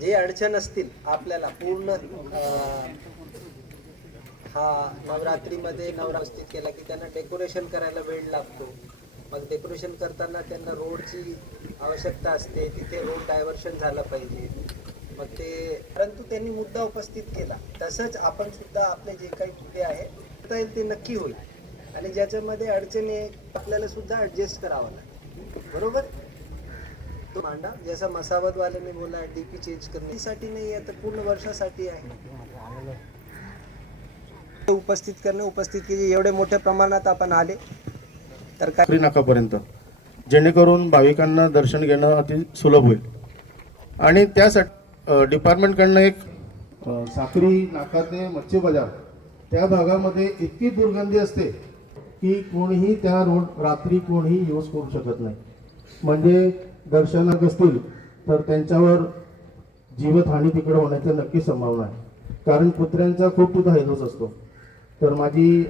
जे अडचण असतील आपल्याला पूर्ण हा नवरात्रीमध्ये नवरास्थित केला की त्यांना डेकोरेशन करायला वेळ लागतो. मग डेकोरेशन करताना त्यांना रोडची आवश्यकता असते, तिथे रोड डायव्हर्शन झालं पाहिजे. मग ते परंतु त्यांनी मुद्दा उपस्थित केला. तसंच आपण सुद्धा आपले जे काही मुद्दे आहे करता येईल ते नक्की होईल आणि ज्याच्यामध्ये अडचणी आपल्याला सुद्धा ॲडजस्ट करावं लागेल. बरोबर तो मांडा जसा मसावतवाल्याने बोला डीपी चेंज करण्यासाठी नाही आहे तर पूर्ण वर्षासाठी आहे. उपस्थित केली एवढे मोठ्या प्रमाणात आपण आले तर काय नाकापर्यंत, जेणेकरून भाविकांना दर्शन घेणं अति सुलभ होईल. आणि त्यासाठी डिपार्टमेंटकडनं एक साक्री नाका ते मच्छी बाजार त्या भागामध्ये इतकी दुर्गंधी असते की कोणीही त्या रोड रात्री कोणीही यूज करू शकत नाही. म्हणजे दर्शनात असतील तर त्यांच्यावर जीवितहानी तिकडे होण्याची नक्की संभावना आहे, कारण कुत्र्यांचा खूप तिथं हैलोस असतो. तर माझी